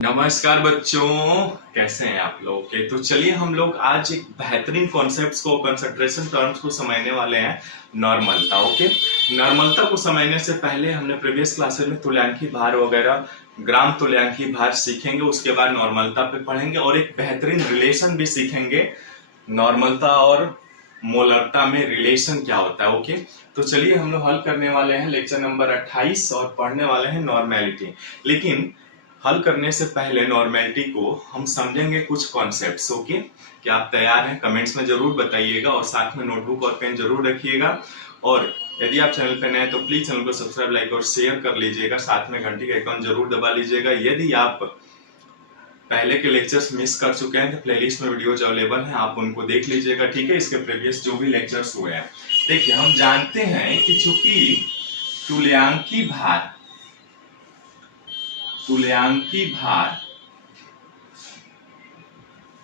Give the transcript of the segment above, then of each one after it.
नमस्कार बच्चों, कैसे हैं आप लोग? तो चलिए हम लोग आज एक बेहतरीन कॉन्सेप्ट्स को, कंसंट्रेशन टर्म्स को समझने वाले हैं। नॉर्मलता। ओके, नॉर्मलता को समझने से पहले हमने प्रीवियस क्लासेस में तुल्यांकी भार वगैरह, ग्राम तुल्यांकी भार सीखेंगे। उसके बाद नॉर्मलता पे पढ़ेंगे और एक बेहतरीन रिलेशन भी सीखेंगे। नॉर्मलता और मोलरता में रिलेशन क्या होता है। ओके, तो चलिए हम लोग हल करने वाले हैं लेक्चर नंबर 28 और पढ़ने वाले हैं नॉर्मेलिटी। लेकिन हल करने से पहले नॉर्मेलिटी को हम समझेंगे कुछ कॉन्सेप्ट्स। ओके, क्या आप तैयार हैं? कमेंट्स में जरूर बताइएगा और साथ में नोटबुक और पेन जरूर रखिएगा। और यदि आप चैनल पर नए हैं तो प्लीज चैनल को सब्सक्राइब, लाइक और शेयर कर लीजिएगा। साथ में घंटी का आइकन जरूर दबा लीजिएगा। यदि आप पहले के लेक्चर्स मिस कर चुके हैं तो प्लेलिस्ट में वीडियोज अवेलेबल हैं, आप उनको देख लीजिएगा। ठीक है, इसके प्रीवियस जो भी लेक्चर्स हुए हैं। देखिए, हम जानते हैं कि चूंकि तुल्यांकी भार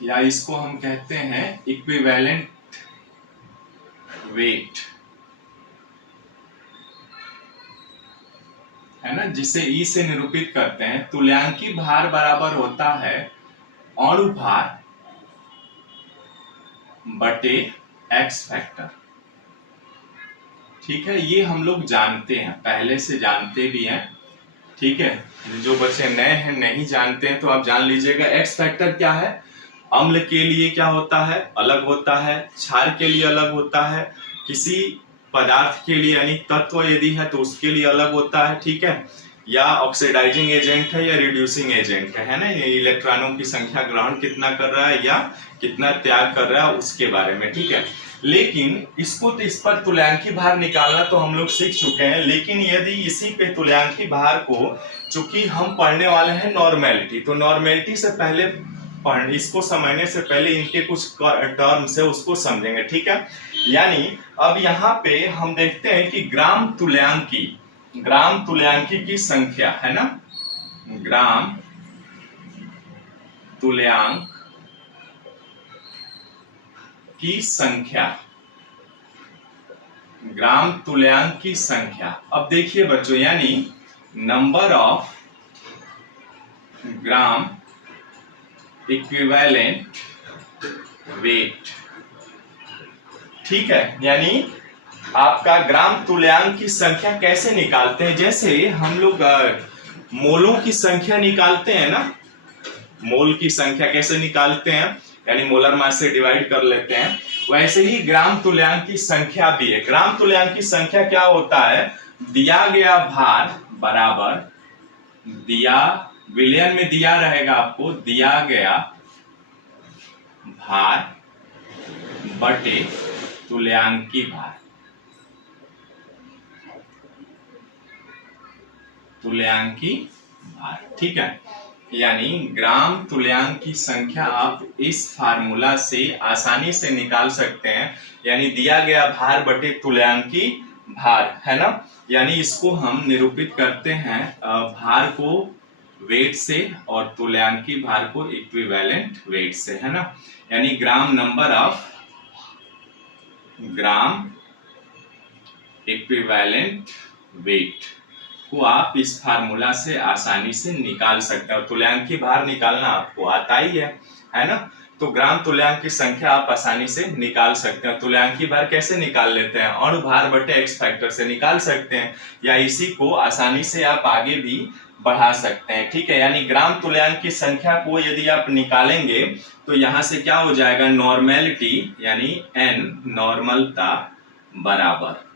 या इसको हम कहते हैं इक्विवेलेंट वेट, है ना, जिसे ई से निरूपित करते हैं। तुल्यांकी भार बराबर होता है अणु भार बटे एक्स फैक्टर। ठीक है, ये हम लोग जानते हैं, पहले से जानते भी हैं। ठीक है, जो बच्चे नए हैं नहीं जानते हैं तो आप जान लीजिएगा। एक्स फैक्टर क्या है? अम्ल के लिए क्या होता है? अलग होता है। क्षार के लिए अलग होता है। किसी पदार्थ के लिए यानी तत्व यदि है तो उसके लिए अलग होता है। ठीक है, या ऑक्सीडाइजिंग एजेंट है या रिड्यूसिंग एजेंट है ना, ये इलेक्ट्रॉनों की संख्या ग्रहण कितना कर रहा है या कितना त्याग कर रहा है उसके बारे में। ठीक है, लेकिन इसको तो इस पर तुल्यांकी भार निकालना तो हम लोग सीख चुके हैं। लेकिन यदि इसी पे तुल्यांकी भार को, चूंकि हम पढ़ने वाले हैं नॉर्मेलिटी, तो नॉर्मेलिटी से पहले इसको समझने से पहले इनके कुछ टर्म्स है उसको समझेंगे। ठीक है, यानी अब यहाँ पे हम देखते हैं कि ग्राम तुल्यांकी की संख्या है ना, ग्राम तुल्यांक की संख्या, ग्राम तुल्यांक की संख्या। अब देखिए बच्चों, यानी number of gram equivalent wait. ठीक है, यानी आपका ग्राम तुल्यांक की संख्या कैसे निकालते हैं? जैसे हम लोग मोलों की संख्या निकालते हैं ना, मोल की संख्या कैसे निकालते हैं, यानी मोलर मास से डिवाइड कर लेते हैं। वैसे ही ग्राम तुल्यांक की संख्या भी है। ग्राम तुल्यांक की संख्या क्या होता है? दिया गया भार बराबर, दिया विलयन में दिया रहेगा आपको, दिया गया भार बटे तुल्यांकी भार, तुल्यांकी भार। ठीक है, यानी ग्राम तुल्यांक की संख्या आप इस फार्मूला से आसानी से निकाल सकते हैं, यानी दिया गया भार बटे तुल्यांकी भार, है ना। यानी इसको हम निरूपित करते हैं भार को वेट से और तुल्यांकी भार को इक्विवेलेंट वेट से, है ना। यानी gram number of gram equivalent weight को आप इस फार्मूला से आसानी से निकाल सकते हैं। तुल्यांकी भार निकालना आपको आता ही है ना। तो ग्राम तुल्यांक की संख्या आप आसानी से निकाल सकते हैं। तुल्यांकी भार कैसे निकाल लेते हैं? अणु भार बटे एक्स फैक्टर से निकाल सकते हैं, या इसी को आसानी से आप आगे भी बढ़ा सकते हैं। ठीक है, यानी ग्राम तुल्यांक की संख्या को यदि आप निकालेंगे तो यहां से क्या हो जाएगा? नॉर्मेलिटी यानी एन, नॉर्मलता बराबर,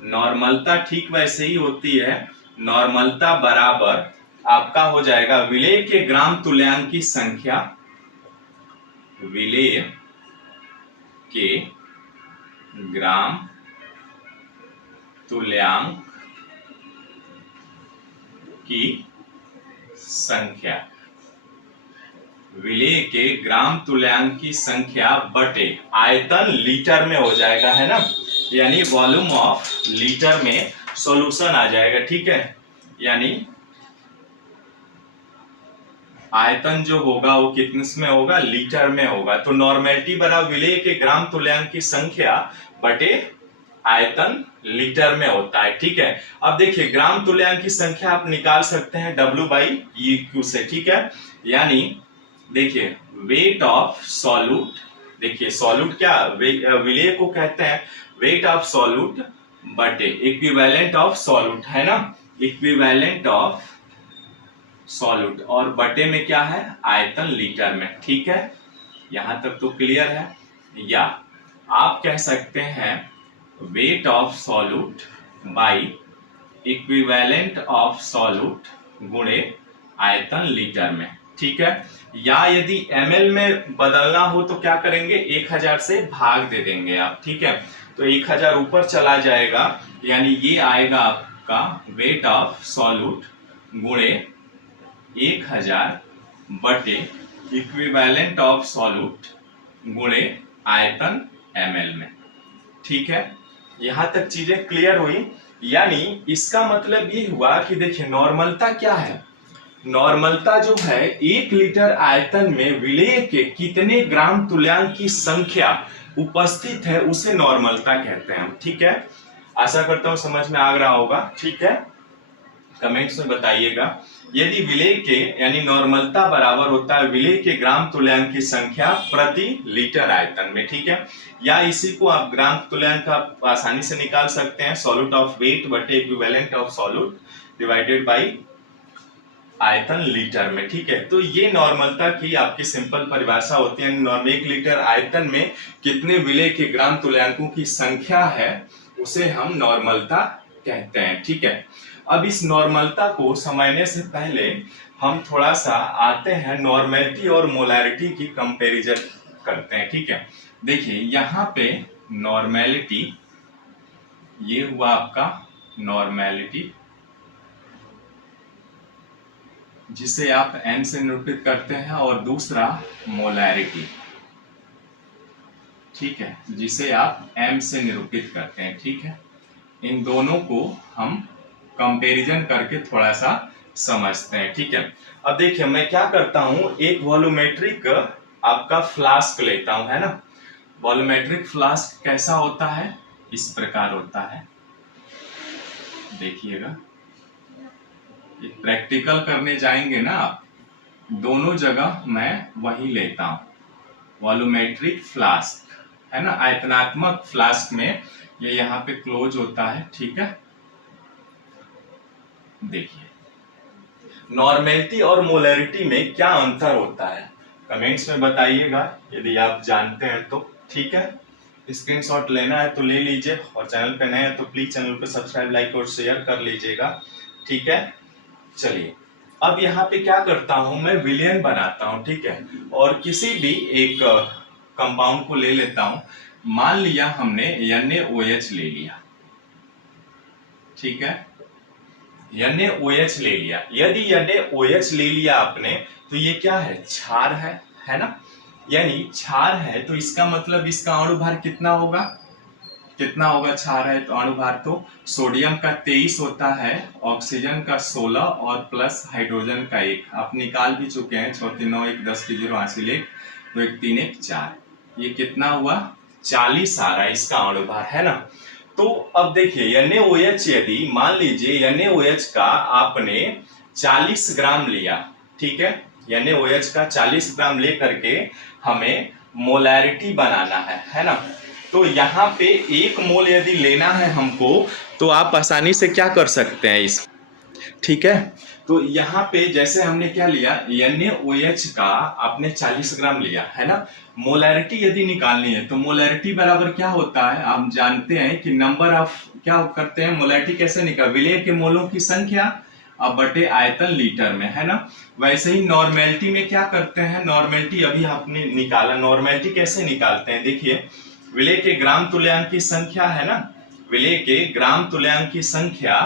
नॉर्मलता ठीक वैसे ही होती है, नॉर्मलता बराबर आपका हो जाएगा विलेय के ग्राम तुल्यांक की संख्या, विलेय के ग्राम तुल्यांक की संख्या, विलेय के ग्राम तुल्यांक की संख्या बटे आयतन लीटर में हो जाएगा, है ना, यानी वॉल्यूम ऑफ लीटर में सॉल्यूशन आ जाएगा। ठीक है, यानी आयतन जो होगा वो कितने में होगा? लीटर में होगा। तो नॉर्मेलिटी बराबर विलेय के ग्राम तुल्यांक की संख्या बटे आयतन लीटर में होता है। ठीक है, अब देखिए ग्राम तुल्यांक की संख्या आप निकाल सकते हैं W/EQ से। ठीक है, यानी देखिए वेट ऑफ सॉल्यूट, देखिए सॉल्यूट क्या विलेय को कहते हैं वेट ऑफ सॉल्यूट बटे इक्विवेलेंट ऑफ सॉल्यूट, है ना, इक्विवेलेंट ऑफ सॉल्यूट, और बटे में क्या है आयतन लीटर में। ठीक है, यहां तक तो क्लियर है। या आप कह सकते हैं weight of solute by equivalent of solute गुणे आयतन लीटर में। ठीक है, या यदि ml में बदलना हो तो क्या करेंगे 1000 से भाग दे देंगे आप। ठीक है, तो 1000 ऊपर चला जाएगा, यानी ये आएगा आपका वेट ऑफ सॉल्यूट गुणे 1000 बटे इक्विवेलेंट ऑफ सॉल्यूट गुणे आयतन ml में। ठीक है, यहां तक चीजें क्लियर हुई। यानी इसका मतलब ये हुआ कि देखिए नॉर्मलता क्या है, नॉर्मलता जो है 1 लीटर आयतन में विलेय के कितने ग्राम तुल्यांक की संख्या उपस्थित है उसे नॉर्मलता कहते हैं हम। ठीक है, आशा करता हूं समझ में आ रहा होगा। ठीक है, कमेंट्स में बताइएगा। यदि विलेय के यानी नॉर्मलता बराबर होता है विलेय के ग्राम तुल्यांक की संख्या प्रति लीटर आयतन में। ठीक है, या इसी को आप ग्राम तुल्यांक आप आसानी से निकाल सकते हैं सॉल्यूट ऑफ वेट बटे equivalent of solute divided by आयतन लीटर में। ठीक है, तो ये नॉर्मलता की आपकी सिंपल परिभाषा होती है। 1 लीटर आयतन में कितने विलेय के ग्राम तुल्यांकों की संख्या है उसे हम नॉर्मलता कहते हैं। ठीक है, अब इस नॉर्मलता को समझने से पहले हम थोड़ा सा आते हैं नॉर्मेलिटी और मोलैरिटी की कंपैरिजन करते हैं। ठीक है, देखिए यहाँ पे नॉर्मेलिटी, ये हुआ आपका नॉर्मेलिटी जिसे आप n से निरूपित करते हैं, और दूसरा मोलैरिटी, ठीक है, जिसे आप m से निरूपित करते हैं। ठीक है, इन दोनों को हम कंपैरिजन करके थोड़ा सा समझते हैं। ठीक है, अब देखिए मैं क्या करता हूं, एक वॉल्यूमेट्रिक आपका फ्लास्क लेता हूं, है ना। वॉल्यूमेट्रिक फ्लास्क कैसा होता है, इस प्रकार होता है, देखिएगा। प्रैक्टिकल करने जाएंगे ना आप, दोनों जगह मैं वही लेता हूं, वॉल्यूमेट्रिक फ्लास्क, है ना। आयतनात्मक फ्लास्क में ये यहाँ पे क्लोज होता है। ठीक है, देखिए नॉर्मेलिटी और मोलैरिटी में क्या अंतर होता है कमेंट्स में बताइएगा यदि आप जानते हैं तो। ठीक है, स्क्रीनशॉट लेना है तो ले लीजिए, और चैनल पे नए हैं तो प्लीज चैनल पे सब्सक्राइब, लाइक और शेयर कर लीजिएगा। ठीक है, चलिए अब यहाँ पे क्या करता हूं, मैं विलयन बनाता हूं। ठीक है, और किसी भी एक कंपाउंड को ले लेता हूं। मान लिया हमने NaOH ले लिया। ठीक है, NaOH ले लिया। यदि NaOH ले लिया आपने तो ये क्या है, क्षार है ना। यानी क्षार है तो इसका मतलब इसका अणुभार कितना होगा, कितना होगा, क्षार है तो अणुभार तो सोडियम का 23 होता है, ऑक्सीजन का 16 और प्लस हाइड्रोजन का 1। आप निकाल भी चुके हैं, 6 3 9 1 10 की 0 हासिल 1 तो 1 3 1 4, ये कितना हुआ 40 आ रहा है इसका अणुभार, है ना। तो अब देखिए NaOH, यदि मान लीजिए NaOH का आपने 40 ग्राम लिया। ठीक है, NaOH का 40 ग्राम लेकर के हमें मोलैरिटी बनाना है ना। तो यहाँ पे 1 मोल यदि लेना है हमको तो आप आसानी से क्या कर सकते हैं इस, ठीक है, तो यहाँ पे जैसे हमने क्या लिया, NaOH का आपने 40 ग्राम लिया, है ना। मोलैरिटी यदि निकालनी है तो मोलैरिटी बराबर क्या होता है, आप जानते हैं कि नंबर ऑफ, क्या करते हैं मोलैरिटी कैसे निकाल, विलेय के मोलों की संख्या अब बटे आयतन लीटर में, है ना। वैसे ही नॉर्मेलिटी में क्या करते हैं, नॉर्मेलिटी अभी आपने निकाला, नॉर्मेलिटी कैसे निकालते हैं, देखिए विलेय के ग्राम तुल्यांक की संख्या, है ना, विलेय के ग्राम तुल्यांक की संख्या,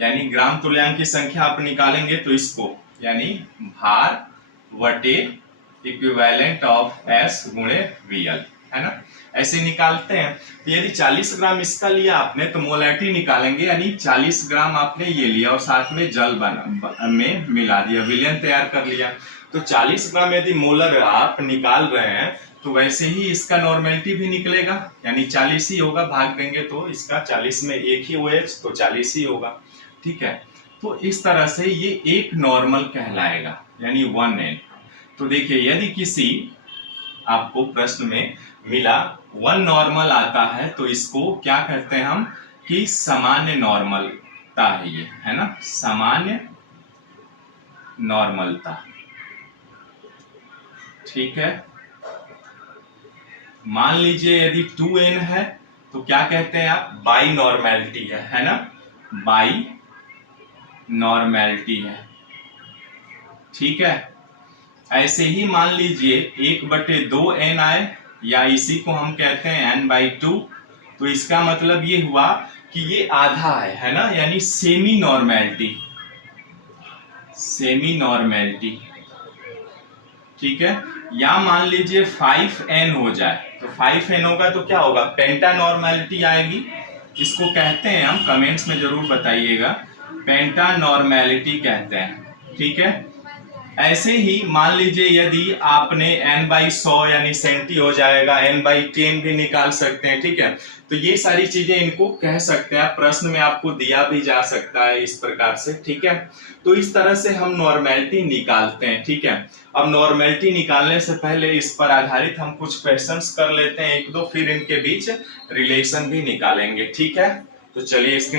यानी ग्राम तुल्यांक की संख्या आप निकालेंगे तो इसको, यानी भार वटे इक्विवेलेंट ऑफ S गुणे VL, है ना, ऐसे निकालते हैं। तो यदि 40 ग्राम इसका लिया आपने तो मोलैरिटी निकालेंगे, यानी 40 ग्राम आपने ये लिया और साथ में जल में मिला दिया, विलयन तैयार कर लिया। तो 40 ग्राम यदि मोलर आप निकाल रहे हैं तो तो वैसे ही इसका नॉर्मेलिटी भी निकलेगा, यानी 40 ही होगा, भाग देंगे तो इसका 40 में एक ही OH तो 40 ही होगा। ठीक है, तो इस तरह से ये एक नॉर्मल कहलाएगा, यानी 1n। तो देखिए यदि किसी आपको प्रश्न में मिला 1 नॉर्मल आता है तो इसको क्या कहते हैं हम कि सामान्य नॉर्मलता है ये, है ना, सामान्य नॉर्मलता। ठीक है, मान लीजिए यदि 2n है तो क्या कहते हैं आप, बाई नॉर्मेलिटी है ना, बाई नॉर्मेलिटी है। ठीक है, ऐसे ही मान लीजिए 1/2n आए, या इसी को हम कहते हैं n/2, तो इसका मतलब ये हुआ कि ये आधा है ना, यानी सेमी नॉर्मेलिटी, सेमी नॉर्मेलिटी। ठीक है, या मान लीजिए 5n हो जाए, तो 5n होगा तो क्या होगा, पेंटा नॉर्मेलिटी आएगी। इसको कहते हैं हम, कमेंट्स में जरूर बताइएगा, पेंटा नॉर्मेलिटी कहते हैं। ठीक है, ऐसे ही मान लीजिए यदि आपने n/100 यानी सेंटी हो जाएगा, n/10 भी निकाल सकते हैं। ठीक है, तो ये सारी चीजें इनको कह सकते हैं, प्रश्न में आपको दिया भी जा सकता है इस प्रकार से। ठीक है, तो इस तरह से हम नॉर्मेलिटी निकालते हैं। ठीक है, अब नॉर्मेलिटी निकालने से पहले इस पर आधारित हम कुछ क्वेश्चंस कर लेते हैं एक दो, फिर इनके बीच रिलेशन भी निकालेंगे। ठीक है, तो चलिए इसके